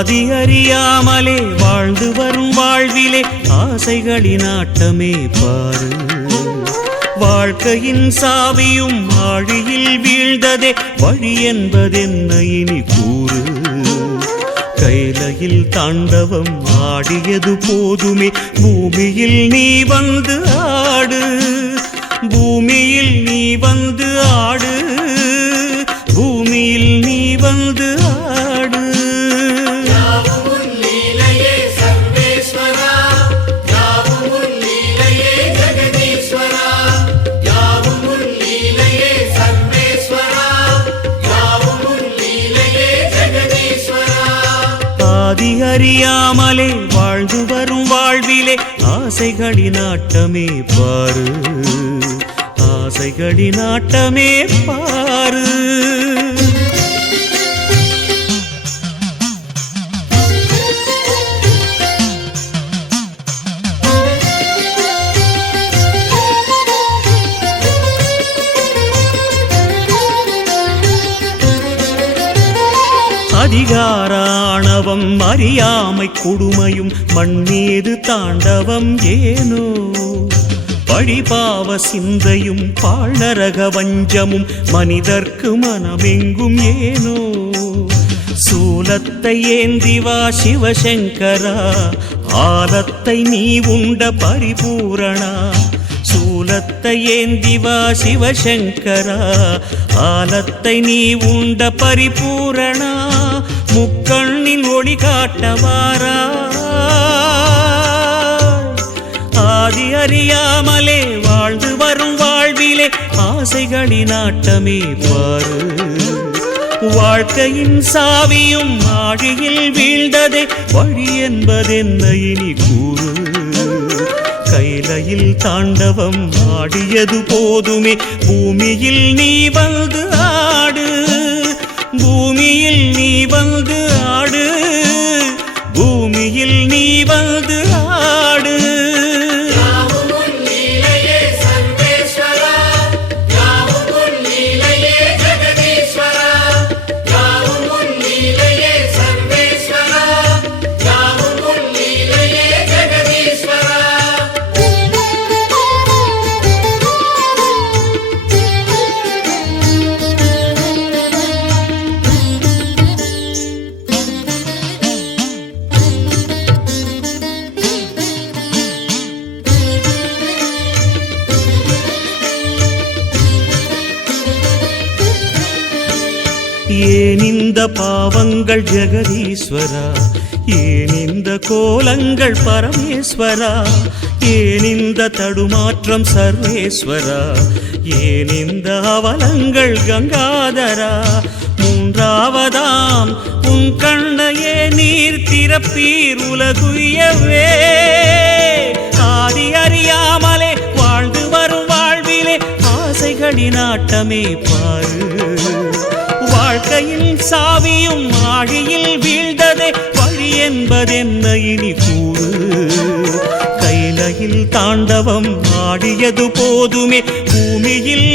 ஆதி அறியாமலே வாழ்ந்து வரும் வாழ்விலே ஆசைகளின் ஆட்டமே பாரு. வாழ்க்கையின் சாவியும் ஆழியில் வீழ்ந்ததே வழி என்பதென்ன இனி கூறு. கைலையில் தாண்டவம் ஆடியது போதுமே பூமியில் நீ வந்து ஆடு. பூமியில் நீ வந்து ஆடு. பூமியில் நீ வந்து ஆடு. ஆதி அறியாமலே வாழ்ந்து வரும் வாழ்விலே ஆசைகளின் ஆட்டமே பாரு. ஆசைகளின் ஆட்டமே பாரு. அதிகாராணவம் அறியாமை கொடுமையும் மண்ணீது தாண்டவம் ஏனோ. பழிபாவ சிந்தையும் பாழ்நரக வஞ்சமும் மனிதர்க்கு மனமெங்கும் ஏனோ. சூலத்தை ஏந்திவா சிவசங்கரா ஆலத்தை நீ உண்ட பரிபூரணா. சூலத்தை ஏந்திவா சிவசங்கரா ஆலத்தை நீ உண்ட பரிபூரணா. முக்கண்ணின் ஒளி காட்டவாரா. ஆதி அறியாமலே வாழ்ந்து வரும் வாழ்விலே ஆசைகளின் ஆட்டமே பாரு. வாழ்க்கையின் சாவியும் ஆழியில் வீழ்ந்ததே வழி என்பதென்ன இனி கூறு. கைலையில் தாண்டவம் ஆடியது போதுமே பூமியில் நீ வந்து ஆடு. பூமியில் நீ வந்து ஆடு. பூமியில் நீ வந்து ஆடு. ஏன் இந்த பாவங்கள் ஜெகதீஸ்வரா. ஏன் இந்த கோலங்கள் பரமேஸ்வரா. ஏன் இந்த தடுமாற்றம் சர்வேஸ்வரா. ஏன் இந்த அவலங்கள் கங்காதரா. மூன்றாவதாம் உன் கண்ணையே நீர் திறப்பீர் உலகுயவே. ஆதி அறியாமலே வாழ்ந்து வரும் வாழ்விலே ஆசைகளின் ஆட்டமே பாரு. வாழ்க்கையின் சாவியும் ஆழியில் வீழ்ந்ததே வழி என்பதென்ன இனி கூறு. கைலையில் தாண்டவம் ஆடியது போதுமே பூமியில்